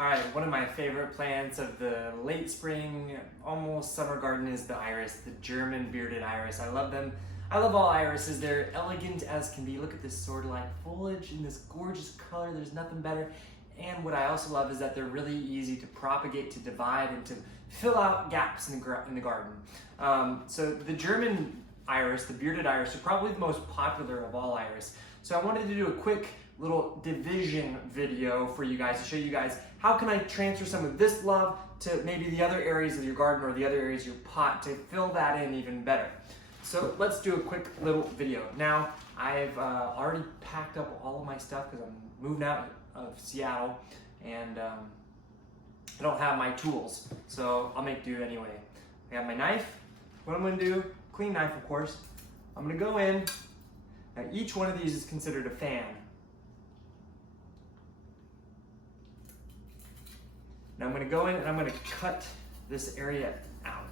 All right, one of my favorite plants of the late spring, almost summer garden is the iris, the German bearded iris. I love them. I love all irises. They're elegant as can be. Look at this sort of like foliage in this gorgeous color. There's nothing better. And what I also love is that they're really easy to propagate, to divide, and to fill out gaps in the garden. So the German iris, the bearded iris, are probably the most popular of all iris. So I wanted to do a quick little division video for you guys to show you guys how can I transfer some of this love to maybe the other areas of your garden or the other areas of your pot to fill that in even better. So let's do a quick little video. Now I've already packed up all of my stuff because I'm moving out of Seattle and I don't have my tools, so I'll make do anyway. I have my knife. What I'm going to do, clean knife of course, I'm going to go in. Now each one of these is considered a fan. Now I'm going to go in and I'm going to cut this area out.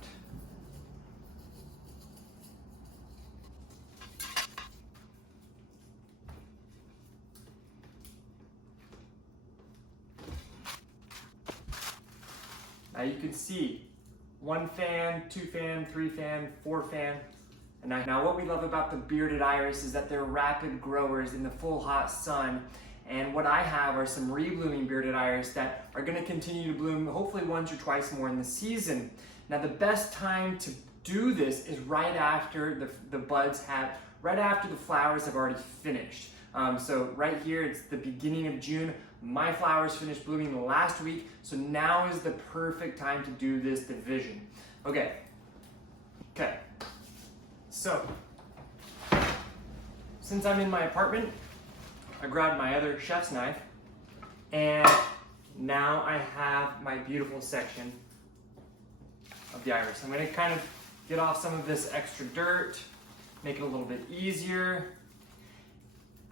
Now you can see 1 fan, 2 fan, 3 fan, 4 fan. And now what we love about the bearded iris is that they're rapid growers in the full hot sun. And what I have are some reblooming bearded iris that are going to continue to bloom hopefully once or twice more in the season. Now the best time to do this is right after the buds have, right after the flowers have already finished. So right here it's the beginning of June. My flowers finished blooming last week, so now is the perfect time to do this division. Okay, so since I'm in my apartment, I grabbed my other chef's knife, and now I have my beautiful section of the iris. I'm going to kind of get off some of this extra dirt, make it a little bit easier.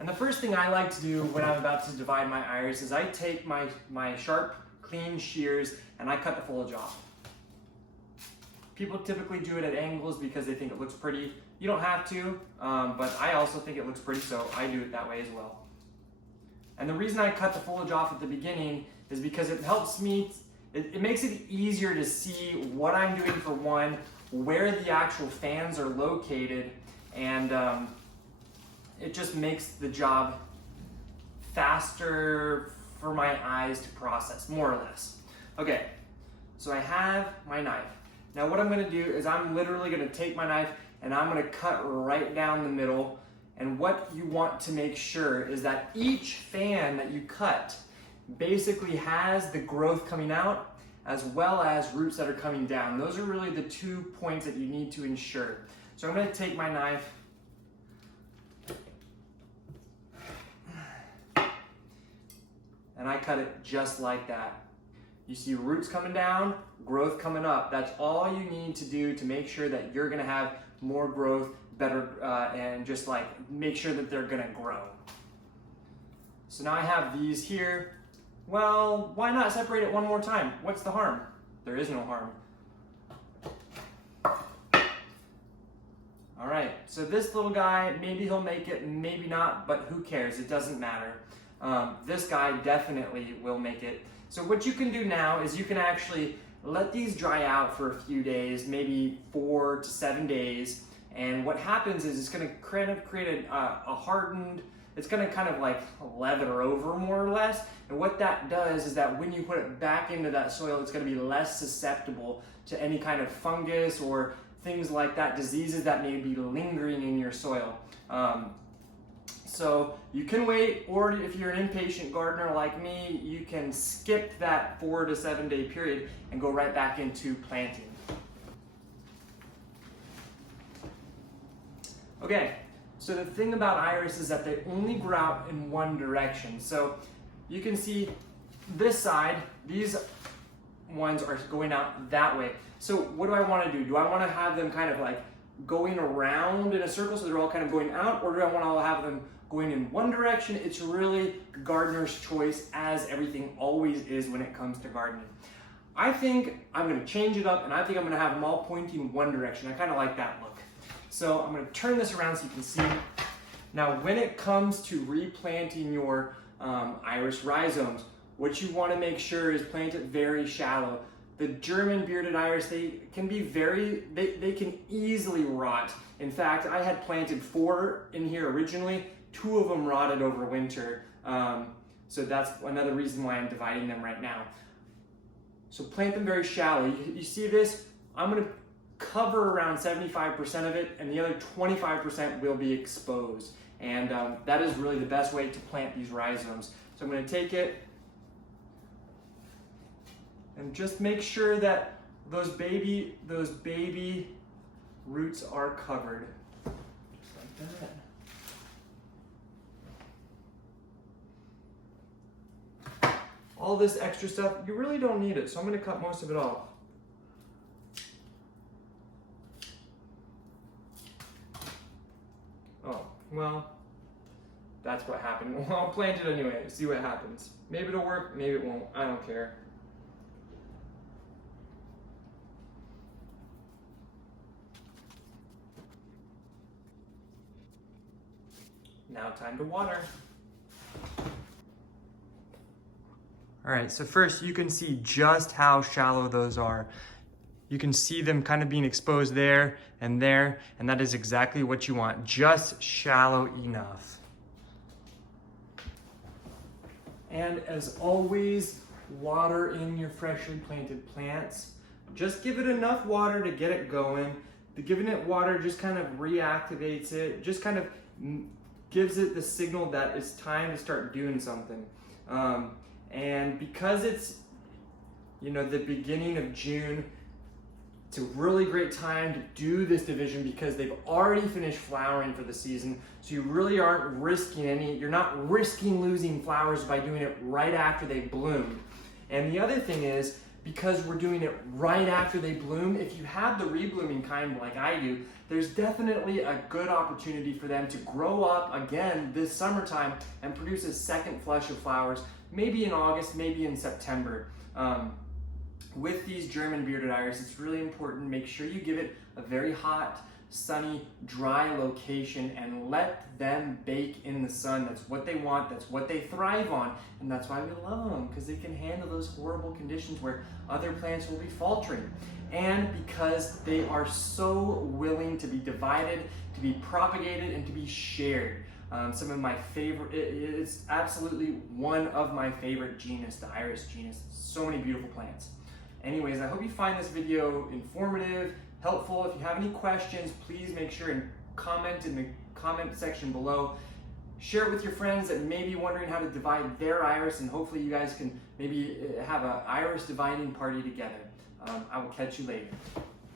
And the first thing I like to do when I'm about to divide my iris is I take my sharp, clean shears and I cut the foliage off. People typically do it at angles because they think it looks pretty. You don't have to, but I also think it looks pretty, so I do it that way as well. And the reason I cut the foliage off at the beginning is because it helps me, it makes it easier to see what I'm doing for one, where the actual fans are located, and it just makes the job faster for my eyes to process, more or less. Okay, so I have my knife. Now what I'm gonna do is I'm literally gonna take my knife and I'm gonna cut right down the middle. And what you want to make sure is that each fan that you cut basically has the growth coming out as well as roots that are coming down. Those are really the 2 points that you need to ensure. So I'm gonna take my knife and I cut it just like that. You see roots coming down, growth coming up. That's all you need to do to make sure that you're gonna have more growth, better, and just like make sure that they're gonna grow. So now I have these here. Well, why not separate it one more time? What's the harm? There is no harm. All right, so this little guy, maybe he'll make it, maybe not, but who cares? It doesn't matter. This guy definitely will make it. So what you can do now is you can actually let these dry out for a few days, maybe 4 to 7 days. And what happens is it's going to kind of create a hardened, it's going to kind of like leather over more or less. And what that does is that when you put it back into that soil, it's going to be less susceptible to any kind of fungus or things like that, diseases that may be lingering in your soil. So you can wait, or if you're an impatient gardener like me, you can skip that 4 to 7 day period and go right back into planting. Okay, so the thing about iris is that they only grow out in one direction. So you can see this side, these ones are going out that way. So what do I want to do? Do I want to have them kind of like going around in a circle so they're all kind of going out, or do I want to have them going in one direction? It's really gardener's choice, as everything always is when it comes to gardening. I think I'm going to change it up, and I think I'm going to have them all pointing one direction. I kind of like that look. So I'm going to turn this around so you can see. Now when it comes to replanting your iris rhizomes, what you want to make sure is plant it very shallow. The German bearded iris, they can be they can easily rot. In fact, I had planted 4 in here originally. 2 of them rotted over winter. So that's another reason why I'm dividing them right now. So plant them very shallow. You see this? I'm gonna cover around 75% of it, and the other 25% will be exposed. And that is really the best way to plant these rhizomes. So I'm gonna take it, and just make sure that those baby roots are covered. Just like that. All this extra stuff, you really don't need it, so I'm going to cut most of it off. Oh, well, that's what happened. Well, I'll plant it anyway, see what happens. Maybe it'll work, maybe it won't, I don't care. Now time to water. All right, so first you can see just how shallow those are. You can see them kind of being exposed there, and that is exactly what you want, just shallow enough. And as always, water in your freshly planted plants. Just give it enough water to get it going. Giving it water just kind of reactivates it, just kind of gives it the signal that it's time to start doing something. And because it's, you know, the beginning of June, it's a really great time to do this division because they've already finished flowering for the season. So you really aren't risking you're not risking losing flowers by doing it right after they bloom. And the other thing is, because we're doing it right after they bloom, if you have the reblooming kind like I do, there's definitely a good opportunity for them to grow up again this summertime and produce a second flush of flowers, maybe in August, maybe in September. With these German bearded iris, it's really important, make sure you give it a very hot, sunny, dry location and let them bake in the sun. That's what they want, that's what they thrive on, and that's why we love them, because they can handle those horrible conditions where other plants will be faltering. And because they are so willing to be divided, to be propagated, and to be shared. Some of my favorite, it's absolutely one of my favorite genus, the iris genus. So many beautiful plants. Anyways, I hope you find this video informative, helpful. If you have any questions, please make sure and comment in the comment section below. Share it with your friends that may be wondering how to divide their iris, and hopefully you guys can maybe have an iris dividing party together. I will catch you later.